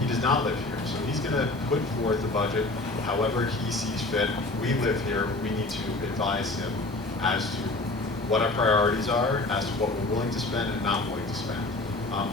He does not live here, so he's going to put forth the budget however he sees fit. We live here. We need to advise him as to what our priorities are, as to what we're willing to spend and not willing to spend.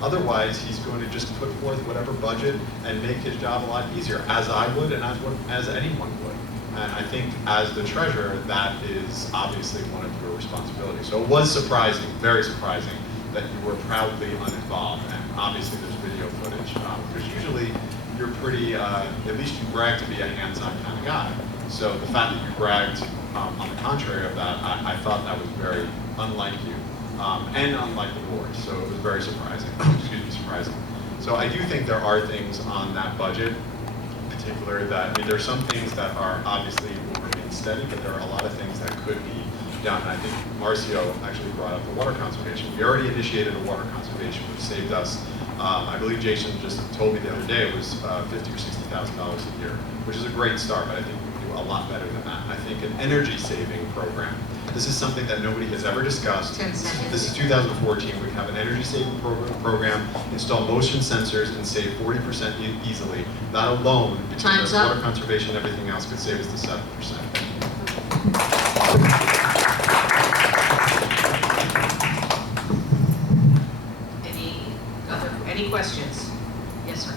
Otherwise, he's going to just put forth whatever budget and make his job a lot easier, as I would and as anyone would. And I think as the treasurer, that is obviously one of your responsibilities. So it was surprising, very surprising, that you were proudly uninvolved. And obviously there's video footage, because usually you're pretty, at least you brag to be a hands-on kind of guy. So the fact that you bragged on the contrary of that, I thought that was very unlike you. And unlike the board, so it was very surprising. Excuse me, surprising. So I do think there are things on that budget, in particular, that I mean, there are some things that are obviously will remain steady, but there are a lot of things that could be done. And I think Marcio actually brought up the water conservation. We already initiated a water conservation, which saved us. I believe Jason just told me the other day it was $50,000 or $60,000 a year, which is a great start, but I think we can do a lot better than that. I think an energy saving program. This is something that nobody has ever discussed. 10 seconds. This is 2014. We have an energy saving program, install motion sensors, and save 40% easily. That alone, between Time's water up. conservation and everything else, could save us to 7%. Any questions? Yes, sir.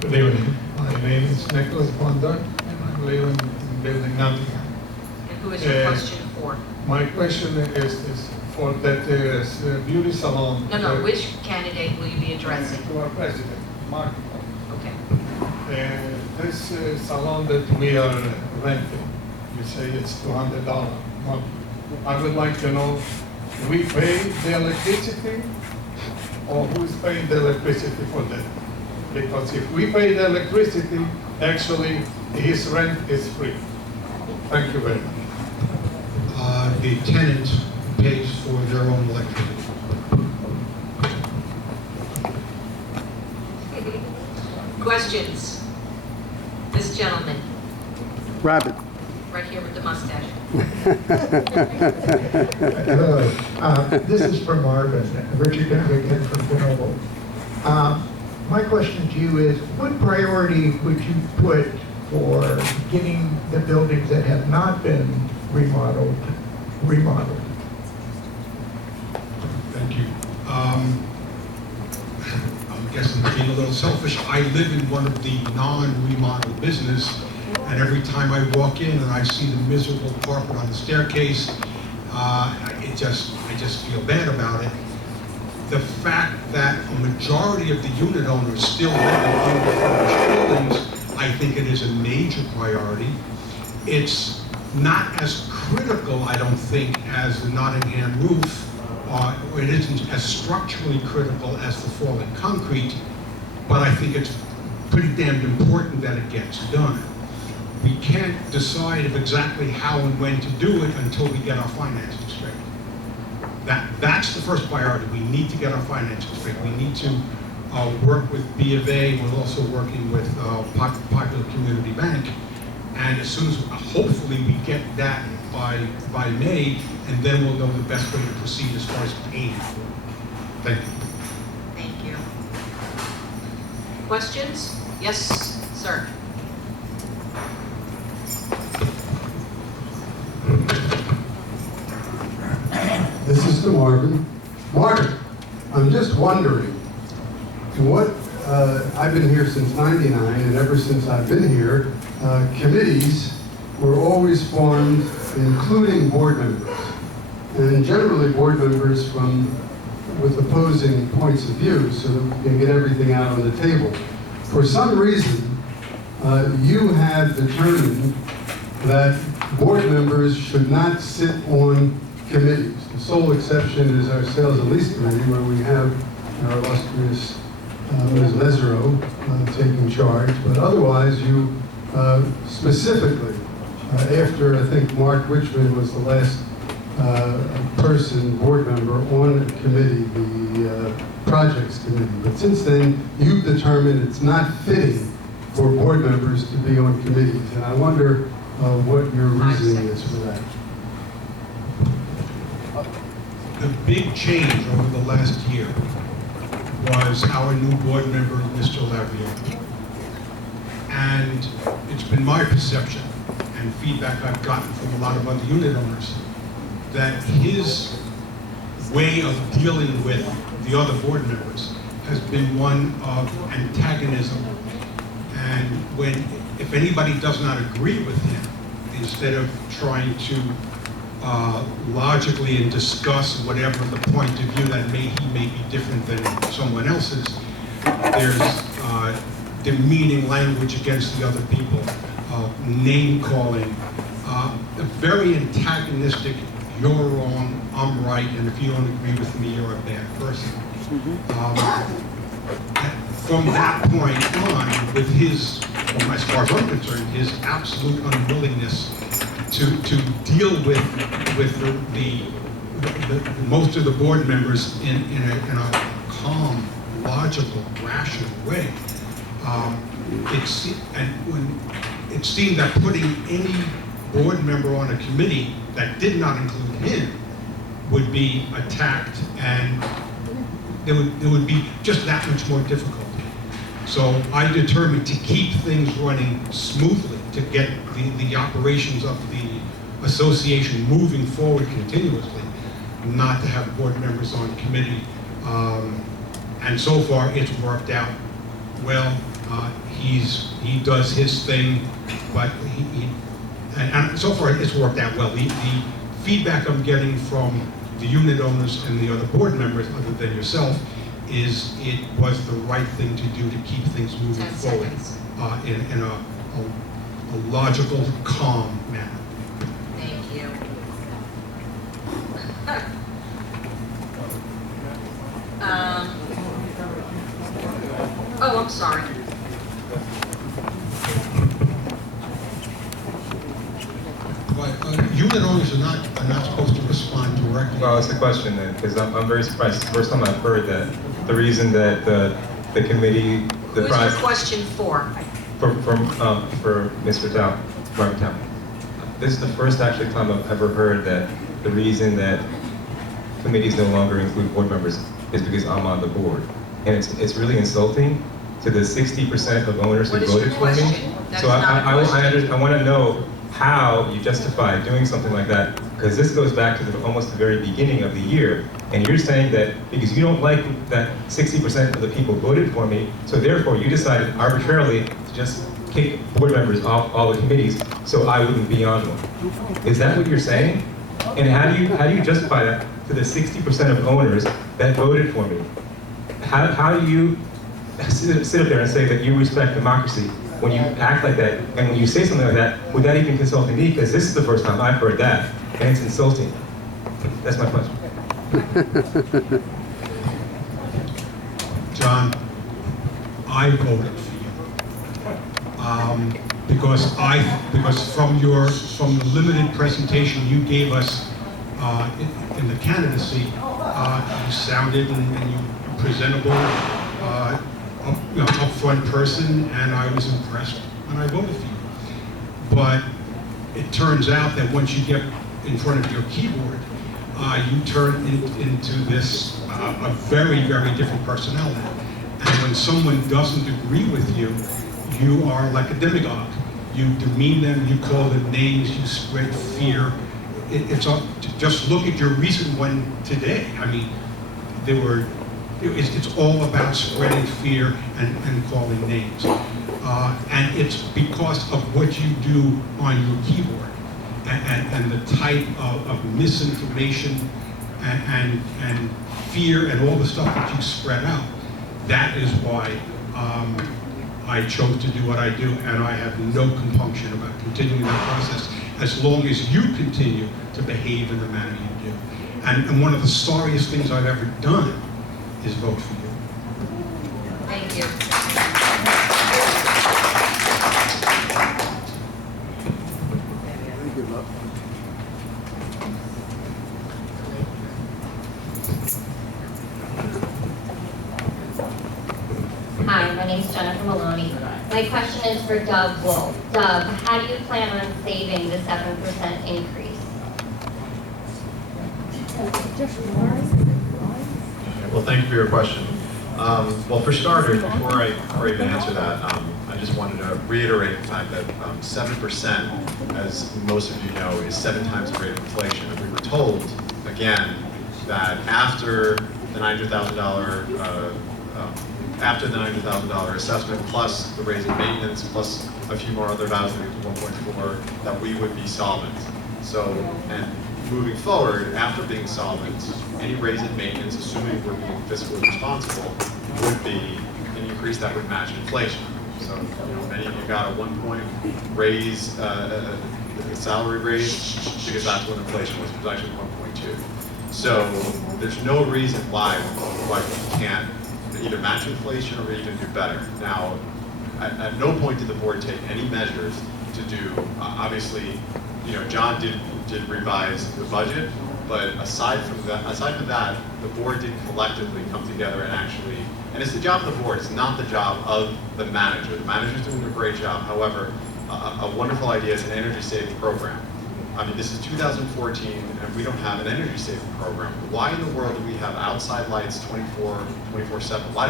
Good evening. My name is Nicholas Bonder, and I'm living in building Nottingham. And who is your question for? My question is for that beauty salon. No, which candidate will you be addressing? To our president, Mark. Okay. This salon that we are renting, you say it's $200 a month. I would like to know, do we pay the electricity, or who's paying the electricity for that? Because if we pay the electricity, actually his rent is free. Thank you very much. The tenant pays for their own electricity. Questions? This gentleman, Robert. right here with the mustache. Hello. This is for Marvin. Richard again from Grenoble. My question to you is, what priority would you put for getting the buildings that have not been remodeled? Thank you. I guess I'm being a little selfish. I live in one of the non-remodeled business, and every time I walk in and I see the miserable carpet on the staircase, I just feel bad about it. The fact that a majority of the unit owners still live in unrefurbished buildings, I think it is a major priority. It's not as critical, I don't think, as the Nottingham roof. It isn't as structurally critical as the falling concrete, but I think it's pretty damn important that it gets done. We can't decide of exactly how and when to do it until we get our finances straight. That's the first priority. We need to get our finances straight. We need to work with B of A. We're also working with Popular Community Bank. And as soon as, hopefully, we get that by May, and then we'll know the best way to proceed as far as paying for it. Thank you. Thank you. Questions? Yes, sir. This is to Marvin. Marvin, I'm just wondering, what, I've been here since '99, and ever since I've been here, committees were always formed, including board members, and generally board members with opposing points of view, so that we can get everything out on the table. For some reason, you have determined that board members should not sit on committees. The sole exception is our Sales and Lease Committee, where we have our illustrious Ms. Mesereau taking charge, but otherwise you specifically, after I think Mark Richmond was the last board member on a committee, the Projects Committee, but since then you've determined it's not fitting for board members to be on committees, and I wonder what your 5 reasoning is seconds. for that. The big change over the last year was our new board member, Mr. Lavione. And it's been my perception and feedback I've gotten from a lot of other unit owners that his way of dealing with the other board members has been one of antagonism. And if anybody does not agree with him, instead of trying to logically and discuss whatever the point of view that he may be different than someone else's, there's demeaning language against the other people, name calling, a very antagonistic, you're wrong, I'm right, and if you don't agree with me, you're a bad person. From that point on, with his, as far as I'm concerned, his absolute unwillingness to deal with the most of the board members in a calm, logical, rational way. It seemed that putting any board member on a committee that did not include him would be attacked, and it would be just that much more difficult. So I determined to keep things running smoothly, to get the operations of the association moving forward continuously, not to have board members on committee. And so far, it's worked out well. He does his thing, but and so far it's worked out well. The feedback I'm getting from the unit owners and the other board members, other than yourself, is it was the right thing to do to keep things moving 10 forward seconds. in a logical, calm manner. Thank you. Oh, I'm sorry. But unit owners are not supposed to respond directly. Well, it's a question then, because I'm very surprised. It's the first time I've heard that the reason that the committee, the Who's your process question for? for Mr. Tao, Robert Tao. This is the first actually time I've ever heard that the reason that committees no longer include board members is because I'm on the board, and it's really insulting to the 60% of owners who What is your voted for me. question? That So is not a question. I want to know how you justify doing something like that, because this goes back to almost the very beginning of the year, and you're saying that because you don't like that 60% of the people voted for me, so therefore you decided arbitrarily to just kick board members off all the committees so I wouldn't be on one. Is that what you're saying? And how do you justify that to the 60% of owners that voted for me? How do you sit up there and say that you respect democracy when you act like that, and when you say something like that, without even consulting me? Because this is the first time I've heard that, and it's insulting. That's my question. John, I voted for you because from the limited presentation you gave us in the candidacy, you sounded and you were presentable, upfront person, and I was impressed, and I voted for you. But it turns out that once you get in front of your keyboard, you turn into this a very, very different personality. And when someone doesn't agree with you, you are like a demagogue. You demean them, you call them names, you spread fear. Just look at your recent one today. I mean, it's all about spreading fear and calling names. And it's because of what you do on your keyboard and the type of misinformation and fear and all the stuff that you spread out. That is why I chose to do what I do, and I have no compunction about continuing that process as long as you continue to behave in the manner you do. And one of the sorriest things I've ever done is vote for you. Thank you. Hi, my name is Jennifer Maloney. My question is for Doug Wolf. Doug, how do you plan on saving the 7% increase? Well, thank you for your question. Well, for starters, before I even answer that, I just wanted to reiterate the fact that 7%, as most of you know, is 7 times the rate of inflation. And we were told, again, that after the $900,000 assessment, plus the raise in maintenance, plus a few more other values, 1.4, that we would be solvent. So, and moving forward, after being solvent, any raise in maintenance, assuming we're being fiscally responsible, would be an increase that would match inflation. So, many of you got a 1 point raise, a salary raise, because that's what inflation was. It was actually 1.2. So there's no reason why we can't either match inflation or even do better. Now, at no point did the board take any measures to do. Obviously, John did revise the budget, but aside from that, the board did collectively come together and actually. And it's the job of the board. It's not the job of the manager. The manager's doing a great job. However, a wonderful idea is an energy saving program. I mean, this is 2014, and we don't have an energy saving program. Why in the world do we have outside lights 24/7? Why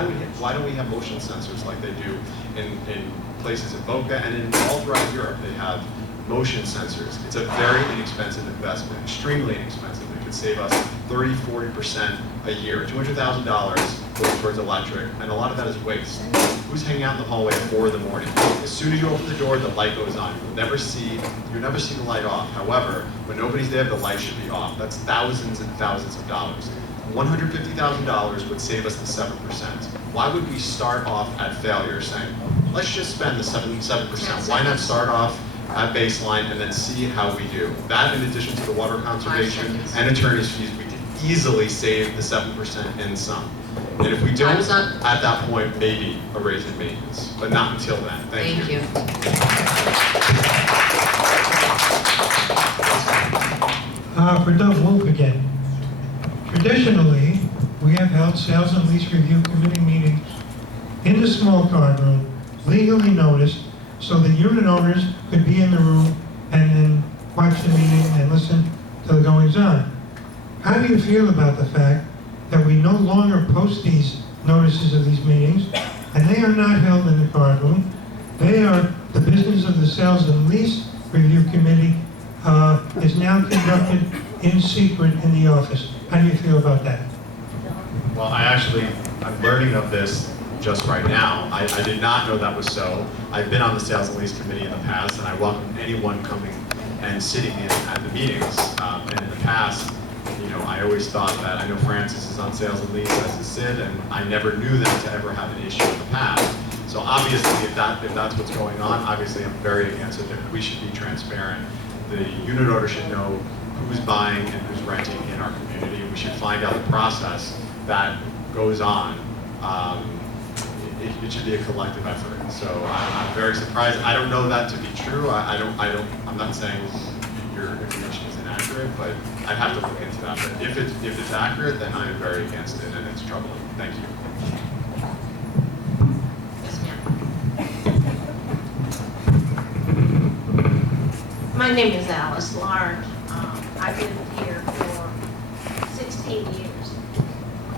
don't we have motion sensors like they do in places in Boca and in all throughout Europe? They have motion sensors. It's a very inexpensive investment, extremely inexpensive. It could save us 30–40% a year. $200,000 goes towards electric, and a lot of that is waste. Who's hanging out in the hallway at 4 in the morning? As soon as you open the door, the light goes on. You'll never see the light off. However, when nobody's there, the light should be off. That's thousands and thousands of dollars. $150,000 would save us the 7%. Why would we start off at failure saying, let's just spend the 7%? Why not start off at baseline and then see how we do? That, in addition to the water conservation and attorney's fees, we could easily save the 7% in some. And if we don't, at that point, maybe a raise in maintenance, but not until then. Thank you. For Doug Wolf again. Traditionally, we have held sales and lease review committee meetings in the small card room, legally noticed, so the unit owners could be in the room and then watch the meeting and listen to the goings on. How do you feel about the fact that we no longer post these notices of these meetings, and they are not held in the card room? They are the business of the Sales and Lease Review Committee is now conducted in secret in the office. How do you feel about that? Well, I'm learning of this just right now. I did not know that was so. I've been on the Sales and Lease Committee in the past, and I welcome anyone coming and sitting in at the meetings. And in the past, I always thought that, I know Francis is on Sales and Lease as is Sid, and I never knew them to ever have an issue in the past. So obviously, if that's what's going on, obviously I'm very against it. We should be transparent. The unit owner should know who's buying and who's renting in our community. We should find out the process that goes on. It should be a collective effort. So I'm very surprised. I don't know that to be true. I'm not saying your information is inaccurate, but I'd have to look into that. But if it's accurate, then I'm very against it, and it's troubling. Thank you. Yes, ma'am. My name is Alice Large. I've been here for 16 years.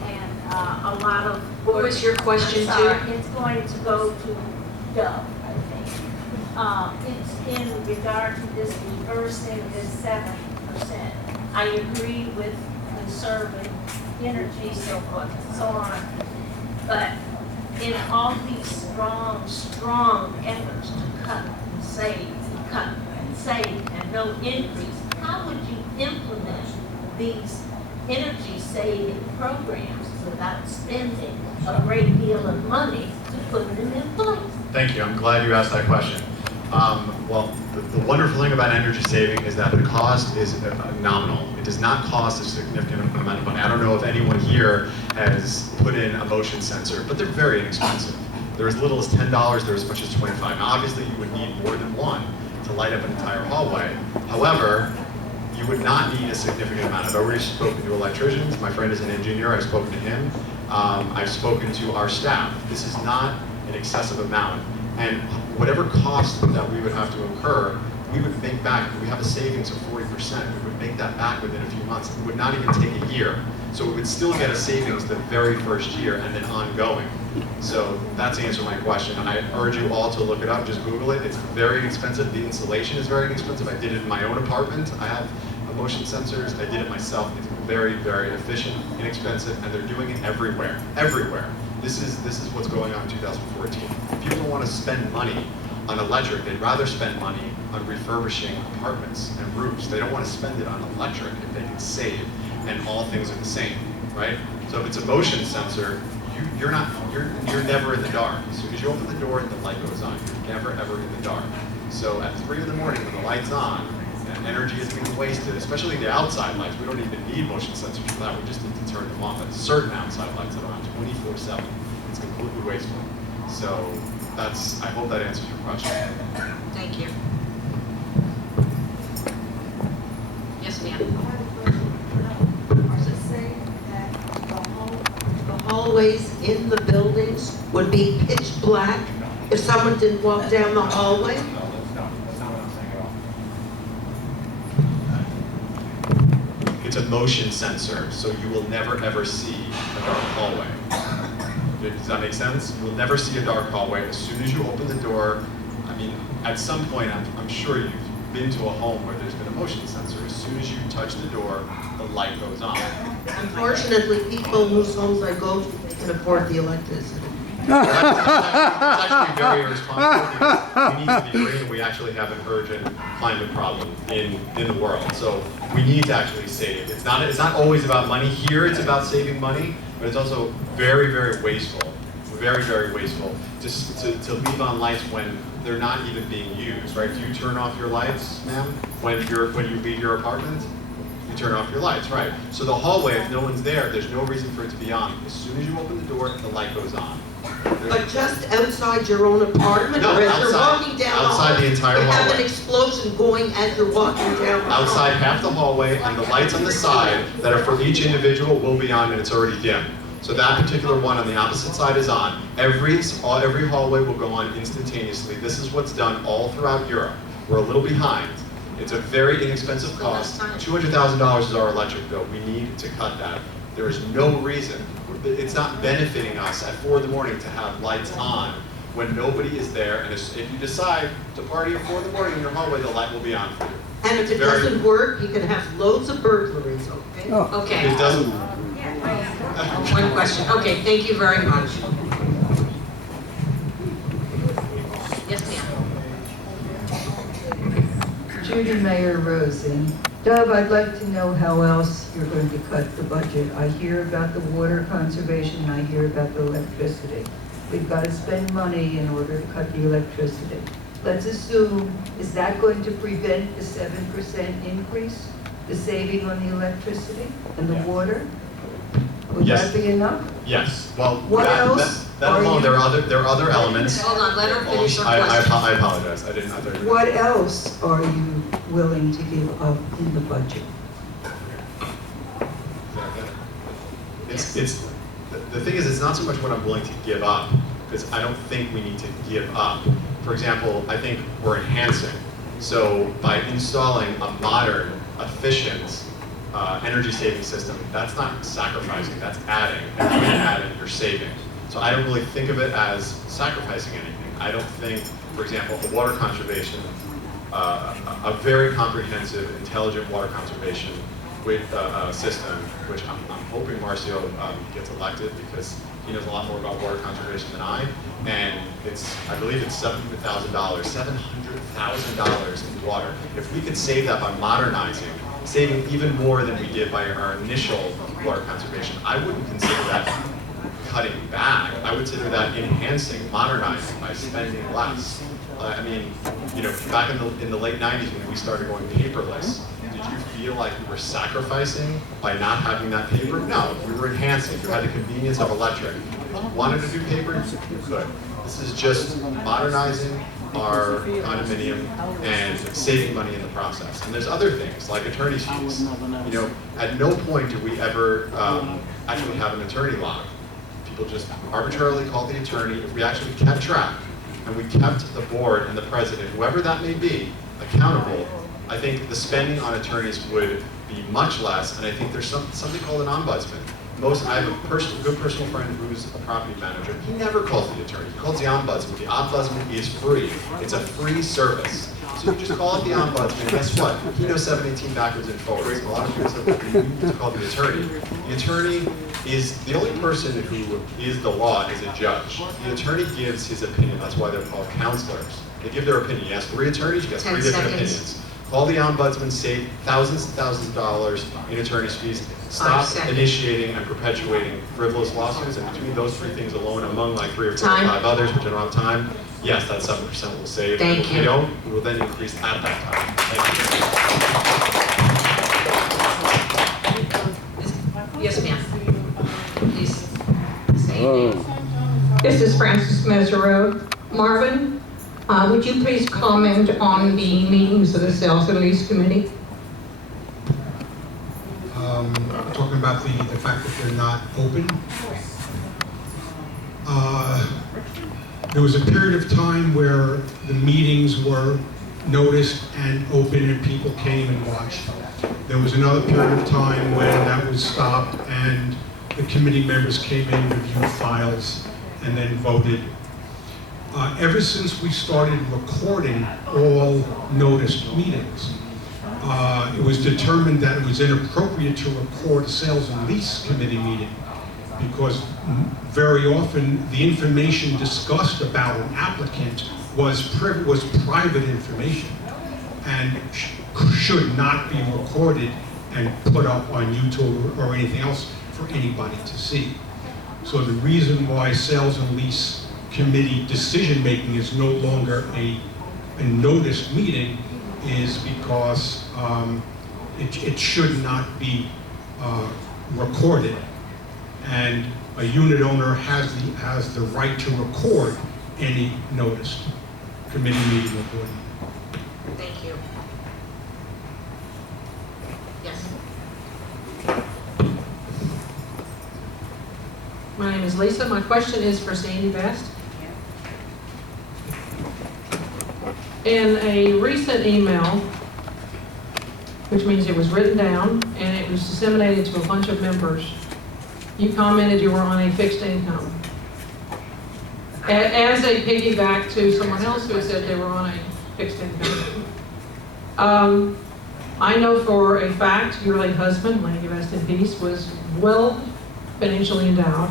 And a lot of... What was your question, It's going to go to Doug, I think. It's in regard to this reversing this 7%. I agree with conserving energy, so forth and so on. But in all these strong efforts to cut and save, and no increase, how would you implement these energy saving programs without spending a great deal of money to put them in place? Thank you. I'm glad you asked that question. Well, the wonderful thing about energy saving is that the cost is nominal. It does not cost a significant amount of money. I don't know if anyone here has put in a motion sensor, but they're very inexpensive. They're as little as $10, they're as much as $25. Now, obviously, you would need more than one to light up an entire hallway. However, you would not need a significant amount. I've already spoken to electricians. My friend is an engineer. I've spoken to him. I've spoken to our staff. This is not an excessive amount. And whatever cost that we would have to incur, we would make back. We have a savings of 40%. We would make that back within a few months. It would not even take a year. So we would still get a savings the very first year and then ongoing. So that's the answer to my question. And I urge you all to look it up. Just Google it. It's very expensive. The installation is very expensive. I did it in my own apartment. I have motion sensors. I did it myself. It's very, very efficient, inexpensive, and they're doing it everywhere. Everywhere. This is what's going on in 2014. If people don't want to spend money on electric, they'd rather spend money on refurbishing apartments and roofs. They don't want to spend it on electric if they can save, and all things are the same, right? So if it's a motion sensor, you're never in the dark. As soon as you open the door, the light goes on. You're never ever in the dark. So at 3 in the morning when the light's on, and energy is being wasted, especially the outside lights. We don't even need motion sensors for that. We just need to turn them off. At certain outside lights that are on 24/7. It's completely wasteful. So I hope that answers your question. Thank you. Yes, ma'am. Does it say that the hallways in the buildings would be pitch black if someone didn't walk down the hallway? No, that's not what I'm saying at all. It's a motion sensor, so you will never ever see a dark hallway. Does that make sense? You'll never see a dark hallway. As soon as you open the door, I mean, at some point, I'm sure you've been to a home where there's been a motion sensor. As soon as you touch the door, the light goes on. Unfortunately, people whose homes I go to can afford the electricity. It's actually very irresponsible because we need to be green. We actually have an urgent climate problem in the world. So we need to actually save. It's not always about money. Here it's about saving money, but it's also very, very wasteful. Very, very wasteful just to leave on lights when they're not even being used, right? Do you turn off your lights, ma'am, when you leave your apartment? You turn off your lights, right? So the hallway, if no one's there, there's no reason for it to be on. As soon as you open the door, the light goes on. But just outside your own apartment, No, or as you're outside- walking down outside the entire you have hallway. an explosion going as you're walking down the Outside hall. half the hallway, and the lights on the side that are for each individual will be on, and it's already dim. So that particular one on the opposite side is on. Every hallway will go on instantaneously. This is what's done all throughout Europe. We're a little behind. It's a very inexpensive cost. $200,000 is our electric bill. We need to cut that. There is no reason. It's not benefiting us at 4 in the morning to have lights on when nobody is there. And if you decide to party at 4 in the morning in your hallway, the light will be on for you. And if it Very- doesn't work, you can have loads of burglaries, okay? Okay. If it doesn't, One question. Okay, thank you very much. Yes, ma'am. Judy Mayer Rosen. Dov, I'd like to know how else you're going to cut the budget. I hear about the water conservation, and I hear about the electricity. We've got to spend money in order to cut the electricity. Let's assume, is that going to prevent the 7% increase, the saving on the electricity and the water? Would Yes. that be enough? yes. Well, What that else alone, are you- there are other elements. Hold on, let her Oh, finish her I question. apologize. I thought you were- What else are you willing to give up in the budget? It's the thing is, it's not so much what I'm willing to give up, because I don't think we need to give up. For example, I think we're enhancing. So by installing a modern, efficient, energy-saving system, that's not sacrificing, that's adding. And when you add it, you're saving. So I don't really think of it as sacrificing anything. I don't think, for example, the water conservation, a very comprehensive, intelligent water conservation system, which I'm hoping Marcio gets elected because he knows a lot more about water conservation than I. And I believe it's $700,000 in water. If we could save that by modernizing, saving even more than we did by our initial water conservation, I wouldn't consider that cutting back. I would consider that enhancing, modernizing by spending less. I mean, back in the late 90s when we started going paperless, did you feel like we were sacrificing by not having that paper? No, we were enhancing. You had the convenience of electric. If you wanted to do paper, you could. This is just modernizing our condominium and saving money in the process. And there's other things like attorney's fees. At no point do we ever actually have an attorney log. People just arbitrarily call the attorney. If we actually kept track, and we kept the board and the president, whoever that may be, accountable, I think the spending on attorneys would be much less, and I think there's something called an ombudsman. I have a good personal friend who's a property manager. He never calls the attorney, he calls the ombudsman. The ombudsman is free. It's a free service. So you just call up the ombudsman, and guess what? He knows 718 backwards and forwards. A lot of people say, well, you need to call the attorney. The attorney is the only person who is the law is a judge. The attorney gives his opinion. That's why they're called counselors. They give their opinion. You ask 3 attorneys, you get 3 different opinions. Call the ombudsman, save thousands and thousands of dollars in attorney's fees. Stop initiating and perpetuating frivolous lawsuits, and between those 3 things alone, among like 3 or 4 or 5 others, which I don't have time, yes, that 7% will save. Thank If you. we don't, we will then increase at that time. Thank you. Yes, ma'am. Please say your name. This is Francis Mesereau. Marvin, would you please comment on the meetings of the Sales and Lease Committee? Talking about the fact that they're not open. There was a period of time where the meetings were noticed and open and people came and watched. There was another period of time when that was stopped and the committee members came in, reviewed files, and then voted. Ever since we started recording all noticed meetings, it was determined that it was inappropriate to record a sales and lease committee meeting because very often the information discussed about an applicant was private information and should not be recorded and put up on YouTube or anything else for anybody to see. So the reason why sales and lease committee decision-making is no longer a noticed meeting is because it should not be recorded, and a unit owner has the right to record any noticed committee meeting recording. Thank you. Yes. My name is Lisa. My question is for Sandy Best. In a recent email, which means it was written down and it was disseminated to a bunch of members, you commented you were on a fixed income. As a piggyback to someone else who said they were on a fixed income. I know for a fact your late husband, may he rest in peace, was well financially endowed.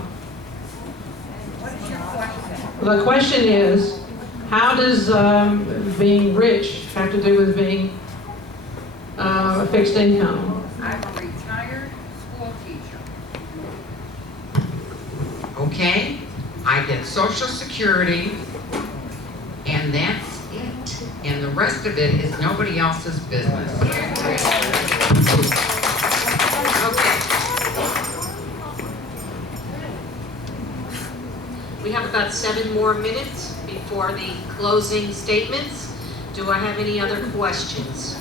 The question is, how does being rich have to do with being a fixed income? I'm a retired school teacher. Okay, I get Social Security, and that's it. And the rest of it is nobody else's business. Okay. We have about 7 more minutes before the closing statements. Do I have any other questions?